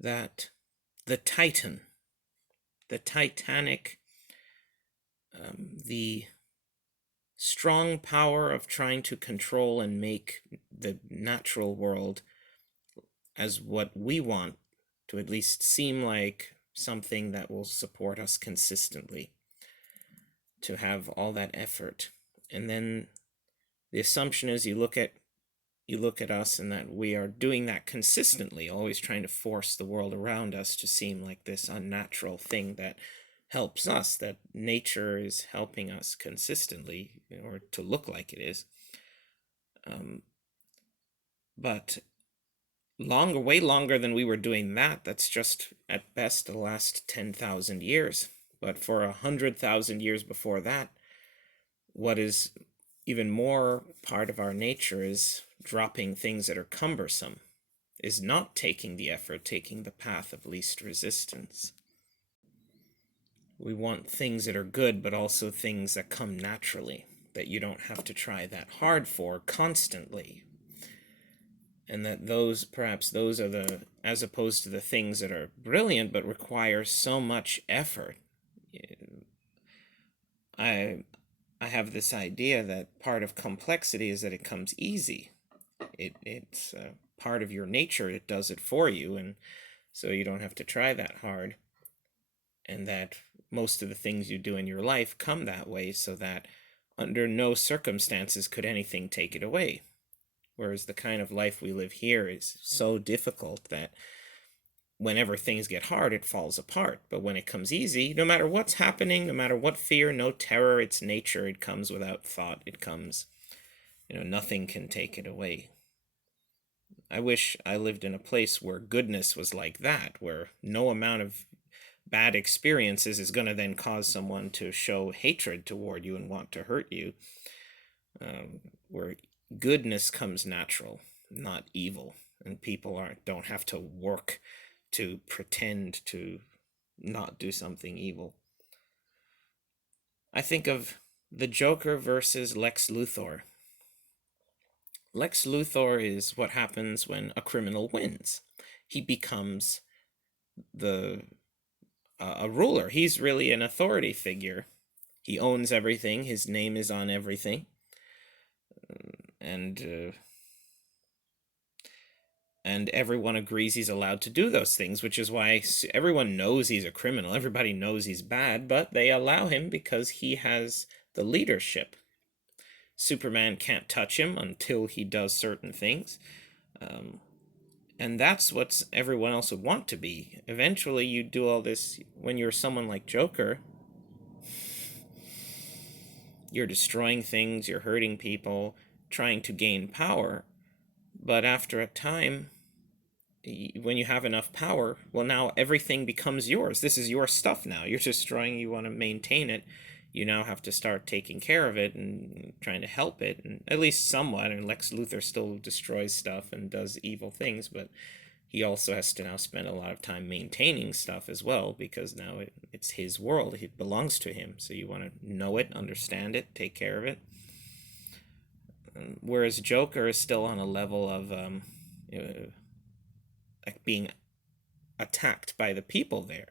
that the Titan, the Titanic, the strong power of trying to control and make the natural world as what we want to at least seem like something that will support us consistently, to have all that effort. And then the assumption is you look at us and that we are doing that consistently, always trying to force the world around us to seem like this unnatural thing that helps us, that nature is helping us consistently, or to look like it is. But way longer than we were doing that. That's just at best the last 10,000 years. But for 100,000 years before that, what is even more part of our nature is dropping things that are cumbersome, is not taking the effort, taking the path of least resistance. We want things that are good, but also things that come naturally, that you don't have to try that hard for constantly. And that perhaps those are as opposed to the things that are brilliant but require so much effort. I have this idea that part of complexity is that it comes easy. It's part of your nature. It does it for you, and so you don't have to try that hard. And that most of the things you do in your life come that way, so that under no circumstances could anything take it away. Whereas the kind of life we live here is so difficult that whenever things get hard, it falls apart. But when it comes easy, no matter what's happening, no matter what fear, no terror, it's nature. It comes without thought. It comes, nothing can take it away. I wish I lived in a place where goodness was like that, where no amount of bad experiences is going to then cause someone to show hatred toward you and want to hurt you, where goodness comes natural, not evil, and people don't have to work to pretend to not do something evil. I think of the Joker versus Lex Luthor. Lex Luthor is what happens when a criminal wins. He becomes a ruler. He's really an authority figure. He owns everything. His name is on everything. And everyone agrees he's allowed to do those things, which is why everyone knows he's a criminal. Everybody knows he's bad, but they allow him because he has the leadership. Superman can't touch him until he does certain things. And that's what everyone else would want to be. Eventually, you do all this when you're someone like Joker. You're destroying things, you're hurting people, trying to gain power. But after a time, when you have enough power, well, now everything becomes yours. This is your stuff now. You're destroying, you want to maintain it. You now have to start taking care of it and trying to help it, and at least somewhat. And Lex Luthor still destroys stuff and does evil things, but he also has to now spend a lot of time maintaining stuff as well, because now it's his world. It belongs to him. So you want to know it, understand it, take care of it. Whereas Joker is still on a level of like being attacked by the people there.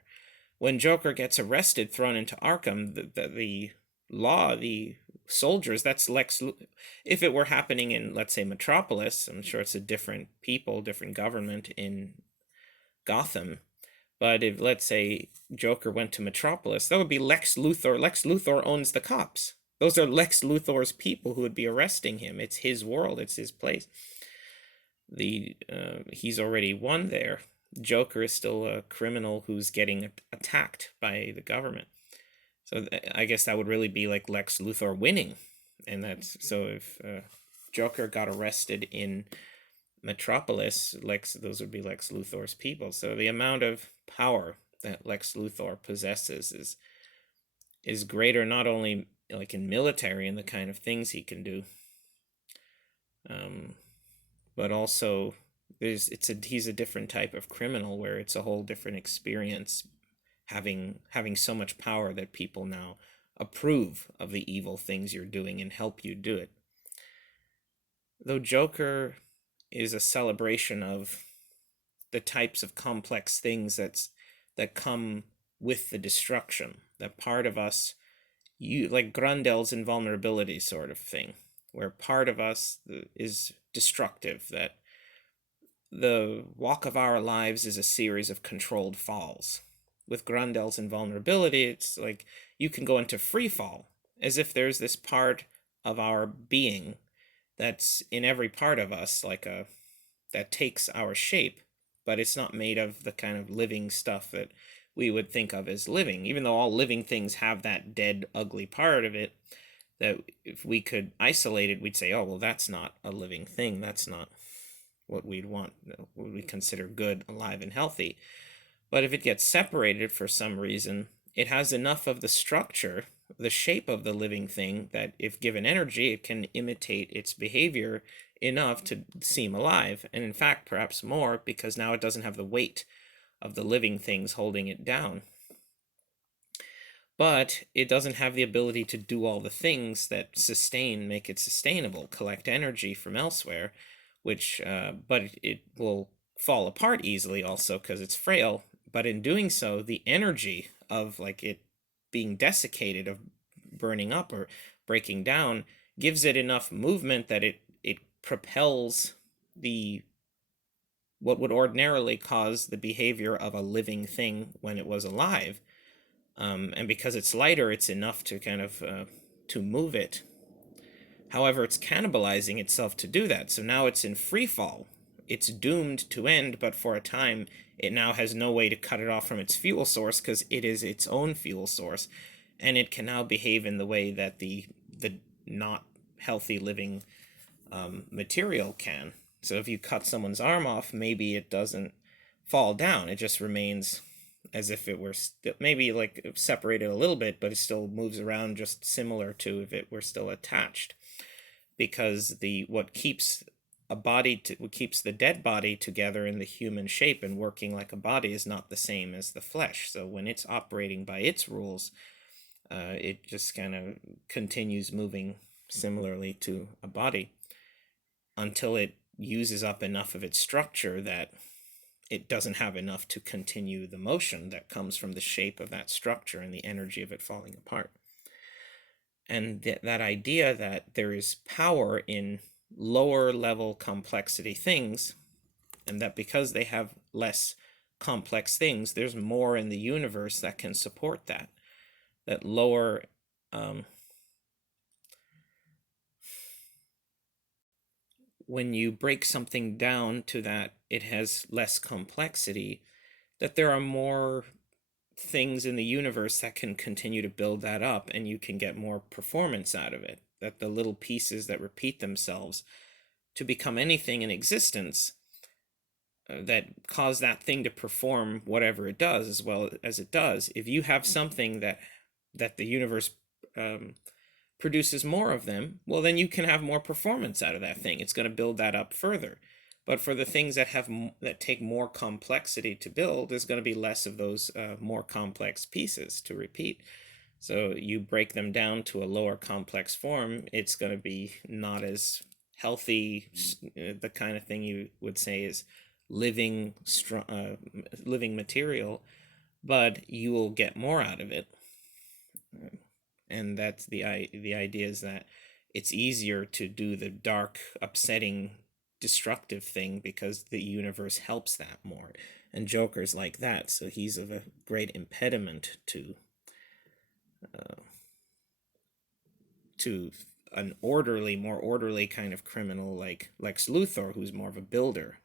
When Joker gets arrested, thrown into Arkham, the law, the soldiers, that's Lex. If it were happening in, let's say, Metropolis, I'm sure it's a different people, different government in Gotham. But if, let's say, Joker went to Metropolis, that would be Lex Luthor. Lex Luthor owns the cops. Those are Lex Luthor's people who would be arresting him. It's his world. It's his place. He's already won there. Joker is still a criminal who's getting attacked by the government. So I guess that would really be like Lex Luthor winning. And that's so if Joker got arrested in Metropolis, those would be Lex Luthor's people. So the amount of power that Lex Luthor possesses is greater, not only like in military and the kind of things he can do, but also he's a different type of criminal where it's a whole different experience having so much power that people now approve of the evil things you're doing and help you do it. Though Joker is a celebration of the types of complex things that come with the destruction. That part of us, you like Grundel's invulnerability sort of thing, where part of us is destructive, that the walk of our lives is a series of controlled falls. With Grundel's invulnerability, it's like you can go into free fall, as if there's this part of our being that's in every part of us, that takes our shape, but it's not made of the kind of living stuff that we would think of as living, even though all living things have that dead, ugly part of it, that if we could isolate it, we'd say, oh, well, that's not a living thing. That's not what we'd want, what we consider good, alive, and healthy. But if it gets separated for some reason, it has enough of the structure, the shape of the living thing, that if given energy, it can imitate its behavior enough to seem alive. And in fact, perhaps more, because now it doesn't have the weight of the living things holding it down. But it doesn't have the ability to do all the things that make it sustainable, collect energy from elsewhere, but it will fall apart easily also because it's frail. But in doing so, the energy of like it being desiccated, of burning up or breaking down, gives it enough movement that it propels what would ordinarily cause the behavior of a living thing when it was alive. And because it's lighter, it's enough to kind of to move it. However, it's cannibalizing itself to do that. So now it's in free fall. It's doomed to end, but for a time, it now has no way to cut it off from its fuel source because it is its own fuel source. And it can now behave in the way that the not healthy living material can. So if you cut someone's arm off, maybe it doesn't fall down. It just remains as if it were maybe like separated a little bit, but it still moves around just similar to if it were still attached. Because what keeps what keeps the dead body together in the human shape and working like a body is not the same as the flesh. So when it's operating by its rules, it just kind of continues moving similarly to a body until it uses up enough of its structure that it doesn't have enough to continue the motion that comes from the shape of that structure and the energy of it falling apart. And that idea that there is power in lower level complexity things, and that because they have less complex things, there's more in the universe that can support that. That lower when you break something down to that it has less complexity, that there are more things in the universe that can continue to build that up and you can get more performance out of it. That the little pieces that repeat themselves to become anything in existence that cause that thing to perform whatever it does as well as it does. If you have something that the universe produces more of them, well, then you can have more performance out of that thing. It's going to build that up further. But for the things that take more complexity to build, there's going to be less of those more complex pieces to repeat. So you break them down to a lower complex form, it's going to be not as healthy. The kind of thing you would say is living material, but you will get more out of it. And that's the idea, is that it's easier to do the dark, upsetting, destructive thing because the universe helps that more. And Joker's like that, so he's of a great impediment to an more orderly kind of criminal like Lex Luthor, who's more of a builder.